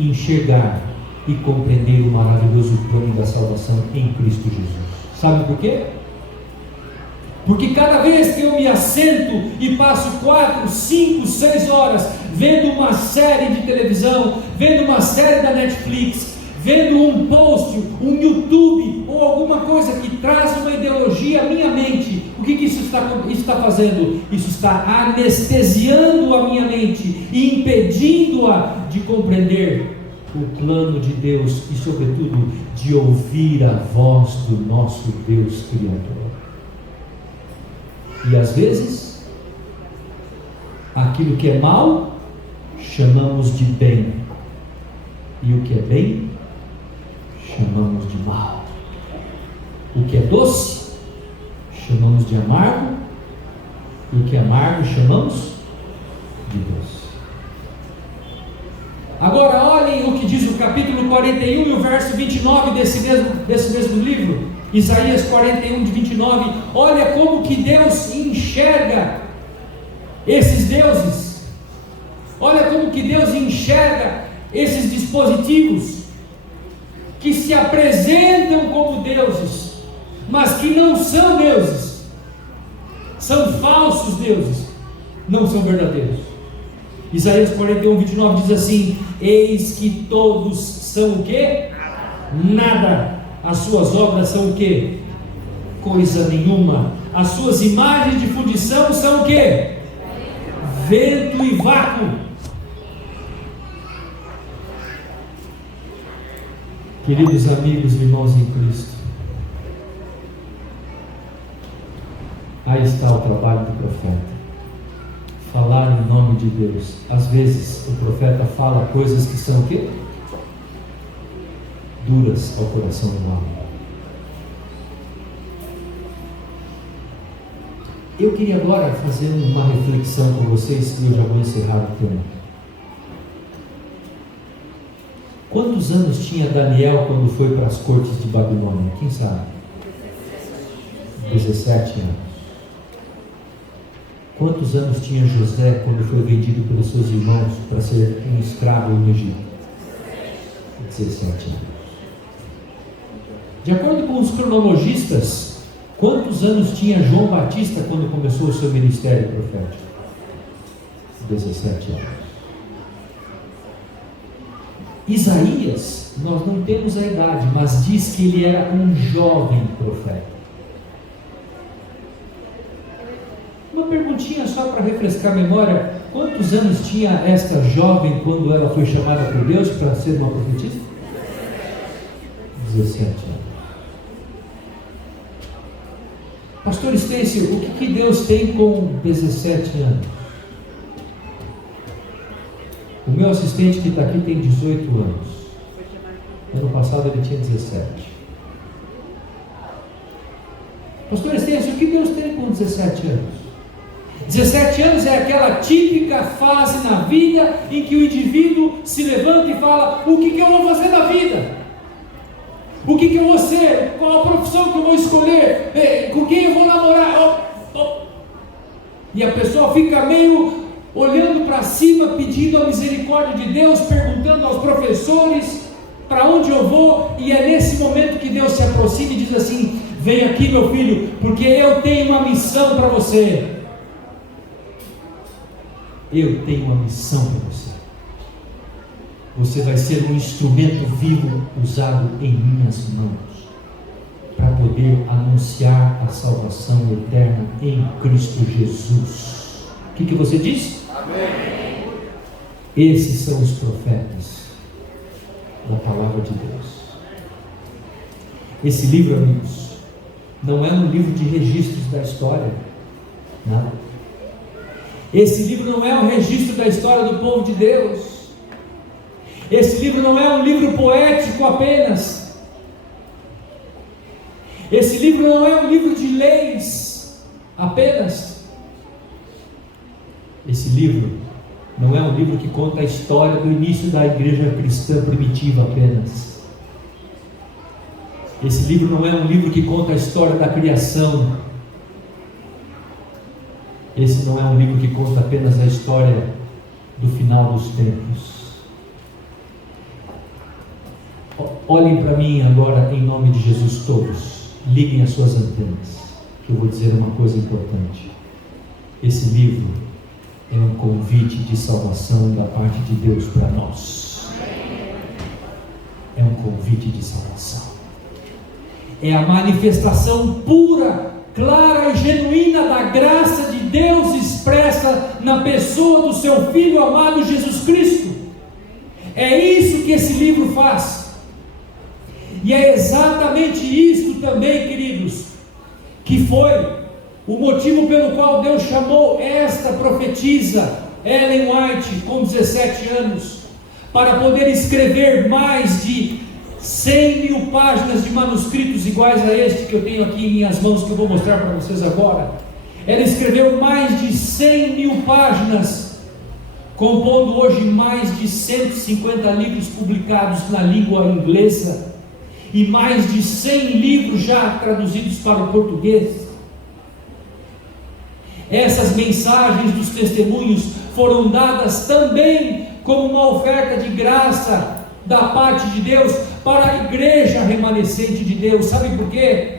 enxergar e compreender o maravilhoso plano da salvação em Cristo Jesus. Sabe por quê? Porque cada vez que eu me assento e passo 4, 5, 6 horas vendo uma série de televisão, vendo uma série da Netflix, vendo um post, um YouTube ou alguma coisa que traz uma ideologia à minha mente, o que isso está fazendo? Isso está anestesiando a minha mente e impedindo-a de compreender o plano de Deus e, sobretudo, de ouvir a voz do nosso Deus Criador. E às vezes, aquilo que é mal, chamamos de bem, e o que é bem, chamamos de mal. O que é doce, chamamos de amargo, e o que é amargo, chamamos de doce. Agora olhem o que diz o capítulo 41 e o verso 29 desse mesmo livro, Isaías 41, de 29. Olha como que Deus enxerga esses deuses. Olha como que Deus enxerga esses dispositivos que se apresentam como deuses, mas que não são deuses, são falsos deuses, não são verdadeiros. Isaías 41, 29 diz assim: eis que todos são o quê? Nada. As suas obras são o quê? Coisa nenhuma. As suas imagens de fundição são o quê? Vento e vácuo. Queridos amigos e irmãos em Cristo, aí está o trabalho do profeta. Falar em nome de Deus. Às vezes o profeta fala coisas que são o quê? Duras ao coração do homem. Eu queria agora fazer uma reflexão com vocês e eu já vou encerrar o tema. Quantos anos tinha Daniel quando foi para as cortes de Babilônia? Quem sabe? 17 anos. Quantos anos tinha José quando foi vendido pelos seus irmãos para ser um escravo no Egito? 17 anos. De acordo com os cronologistas, quantos anos tinha João Batista quando começou o seu ministério profético? 17 anos. Isaías, nós não temos a idade, mas diz que ele era um jovem profeta. Uma perguntinha só para refrescar a memória: quantos anos tinha esta jovem quando ela foi chamada por Deus para ser uma profetisa? 17 anos. Pastor Estêncio, o que Deus tem com 17 anos? O meu assistente que está aqui tem 18 anos. Ano passado ele tinha 17. Pastor Estêncio, o que Deus tem com 17 anos? 17 anos é aquela típica fase na vida em que o indivíduo se levanta e fala: o que eu vou fazer na vida? O que eu vou ser? Qual a profissão que eu vou escolher? Com quem eu vou namorar? e a pessoa fica meio olhando para cima, pedindo a misericórdia de Deus, perguntando aos professores para onde eu vou, e é nesse momento que Deus se aproxima e diz assim: vem aqui, meu filho, porque eu tenho uma missão para você. Eu tenho uma missão para você. Você vai ser um instrumento vivo usado em minhas mãos para poder anunciar a salvação eterna em Cristo Jesus. O que você disse? Amém. Esses são os profetas da palavra de Deus. Esse livro, amigos, não é um livro de registros da história, não. Esse livro não é um registro da história do povo de Deus. Esse livro não é um livro poético apenas. Esse livro não é um livro de leis apenas. Esse livro não é um livro que conta a história do início da igreja cristã primitiva apenas. Esse livro não é um livro que conta a história da criação. Esse não é um livro que conta apenas a história do final dos tempos. Olhem para mim agora em nome de Jesus todos. Liguem as suas antenas, que eu vou dizer uma coisa importante. Esse livro é um convite de salvação da parte de Deus para nós. É um convite de salvação. É a manifestação pura, clara e genuína da graça de Deus expressa na pessoa do seu Filho amado Jesus Cristo. É isso que esse livro faz. E é exatamente isto também, queridos, que foi o motivo pelo qual Deus chamou esta profetisa, Ellen White, com 17 anos, para poder escrever mais de 100.000 páginas de manuscritos iguais a este que eu tenho aqui em minhas mãos, que eu vou mostrar para vocês agora. Ela escreveu mais de 100.000 páginas, compondo hoje mais de 150 livros publicados na língua inglesa, e mais de 100 livros já traduzidos para o português. Essas mensagens dos testemunhos foram dadas também como uma oferta de graça da parte de Deus para a igreja remanescente de Deus. Sabe por quê?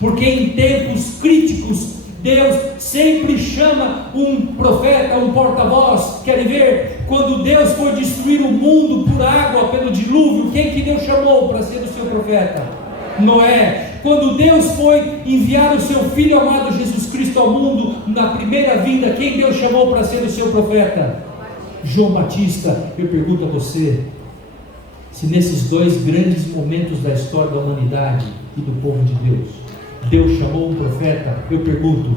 Porque em tempos críticos Deus sempre chama um profeta, um porta-voz. Querem ver? Quando Deus foi destruir o mundo por água, pelo dilúvio, quem que Deus chamou para ser o seu profeta? Noé. Quando Deus foi enviar o seu Filho amado Jesus Cristo ao mundo, na primeira vinda, quem Deus chamou para ser o seu profeta? João Batista. Eu pergunto a você, se nesses dois grandes momentos da história da humanidade e do povo de Deus, Deus chamou um profeta, eu pergunto,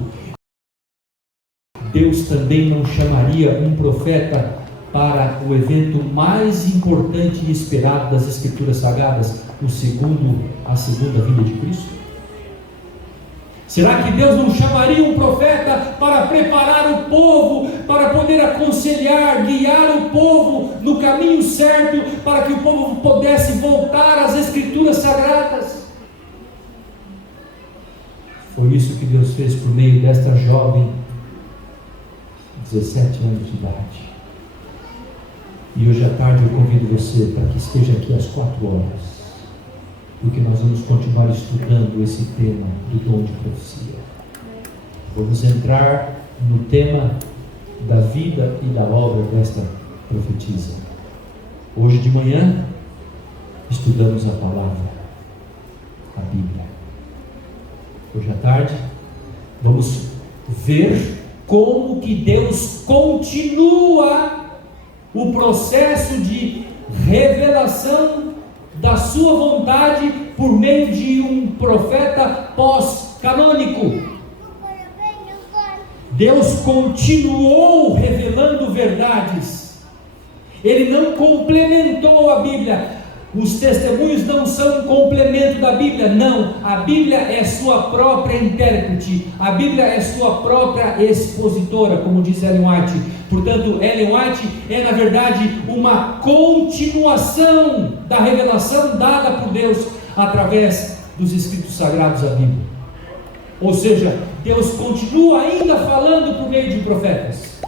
Deus também não chamaria um profeta para o evento mais importante e esperado das Escrituras Sagradas, a segunda vinda de Cristo? Será que Deus não chamaria um profeta para preparar o povo, para poder aconselhar, guiar o povo no caminho certo, para que o povo pudesse voltar às Escrituras Sagradas? Foi isso que Deus fez por meio desta jovem, 17 anos de idade. E hoje à tarde eu convido você para que esteja aqui às 4 horas, porque nós vamos continuar estudando esse tema do dom de profecia. Vamos entrar no tema da vida e da obra desta profetisa. Hoje de manhã estudamos a palavra, a Bíblia. Hoje à tarde vamos ver como que Deus continua o processo de revelação da sua vontade por meio de um profeta pós-canônico. Deus continuou revelando verdades. Ele não complementou a Bíblia. Os testemunhos não são um complemento da Bíblia, não. A Bíblia é sua própria intérprete, a Bíblia é sua própria expositora, como diz Ellen White. Portanto, Ellen White é na verdade uma continuação da revelação dada por Deus através dos Escritos Sagrados da Bíblia. Ou seja, Deus continua ainda falando por meio de profetas,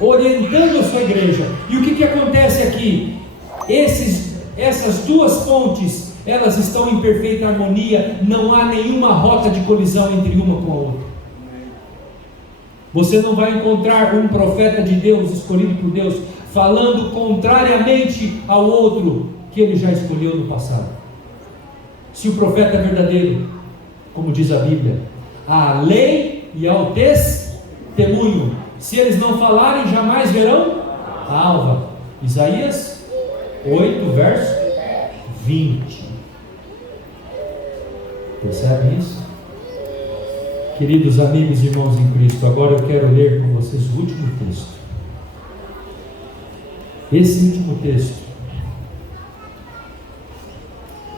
orientando a sua igreja. E o que acontece aqui? Essas duas fontes, elas estão em perfeita harmonia, não há nenhuma rota de colisão entre uma com a outra. Você não vai encontrar um profeta de Deus, escolhido por Deus, falando contrariamente ao outro que ele já escolheu no passado. Se o profeta é verdadeiro, como diz a Bíblia, à lei e ao testemunho, se eles não falarem, jamais verão a alva. Isaías 8, verso 20. Percebe isso? Queridos amigos e irmãos em Cristo, agora eu quero ler com vocês o último texto. Esse último texto,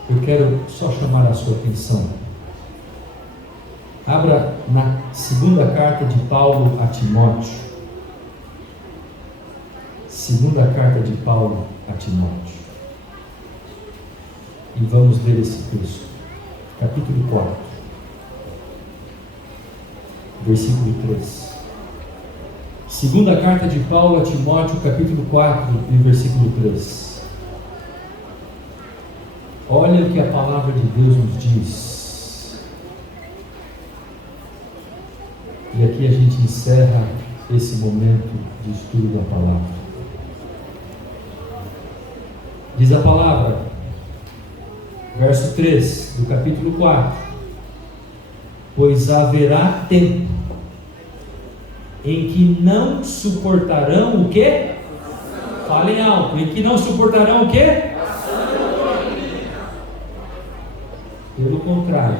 eu quero só chamar a sua atenção. Abra na segunda carta de Paulo a Timóteo. Segunda carta de Paulo a Timóteo. E vamos ler esse texto. Capítulo 4. Versículo 3. Segunda carta de Paulo a Timóteo, capítulo 4, e versículo 3. Olha o que a palavra de Deus nos diz. E aqui a gente encerra esse momento de estudo da palavra. Diz a palavra, verso 3 do capítulo 4: pois haverá tempo em que não suportarão o quê? Falem alto. Em que não suportarão o quê? Pelo contrário,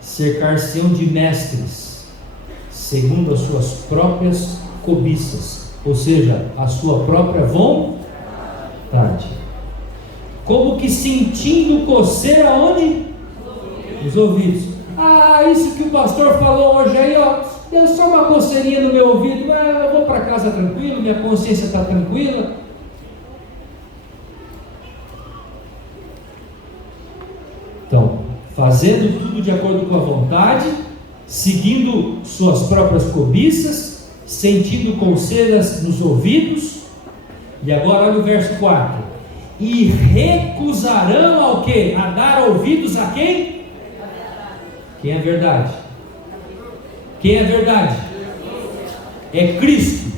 cercar-se-ão de mestres, segundo as suas próprias cobiças, ou seja, a sua própria vontade, como que sentindo coceira onde? Nos ouvidos. Isso que o pastor falou hoje aí, deu só uma coceirinha no meu ouvido, eu vou para casa tranquilo, minha consciência está tranquila. Então, fazendo tudo de acordo com a vontade, seguindo suas próprias cobiças, sentindo coceiras nos ouvidos. E agora olha o verso 4: e recusarão ao quê? A dar ouvidos a quem? Quem é verdade? Quem é verdade? É Cristo.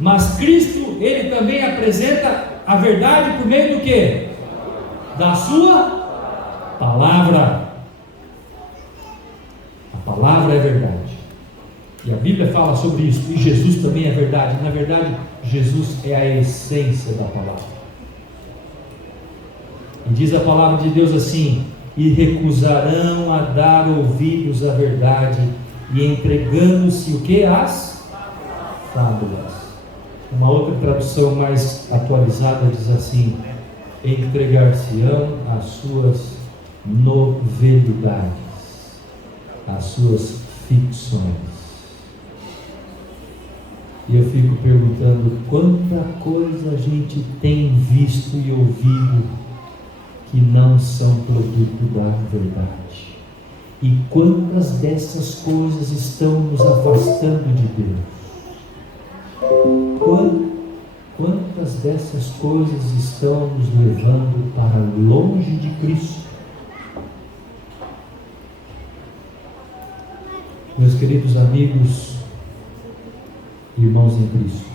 Mas Cristo, Ele também apresenta a verdade por meio do quê? Da sua palavra. A palavra é verdade. E a Bíblia fala sobre isso. E Jesus também é verdade. Na verdade, Jesus é a essência da palavra. E diz a palavra de Deus assim: e recusarão a dar ouvidos à verdade, e entregando-se o que? As fábulas. Uma outra tradução mais atualizada diz assim: entregar-se-ão às suas novelidades, às suas ficções. E eu fico perguntando quanta coisa a gente tem visto e ouvido que não são produto da verdade. E quantas dessas coisas estão nos afastando de Deus? Quantas dessas coisas estão nos levando para longe de Cristo? Meus queridos amigos, irmãos em Cristo,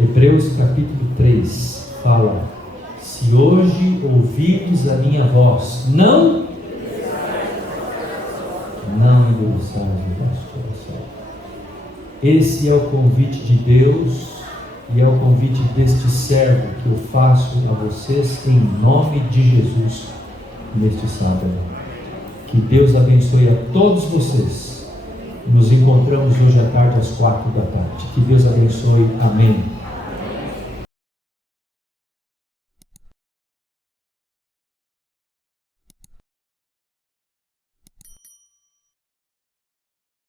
Hebreus capítulo 3 fala: se hoje ouvirdes a minha voz, não endurçais o vosso coração. Esse é o convite de Deus, e é o convite deste servo que eu faço a vocês em nome de Jesus neste sábado. Que Deus abençoe a todos vocês. Nos encontramos hoje à tarde às 4 da tarde. Que Deus abençoe. Amém.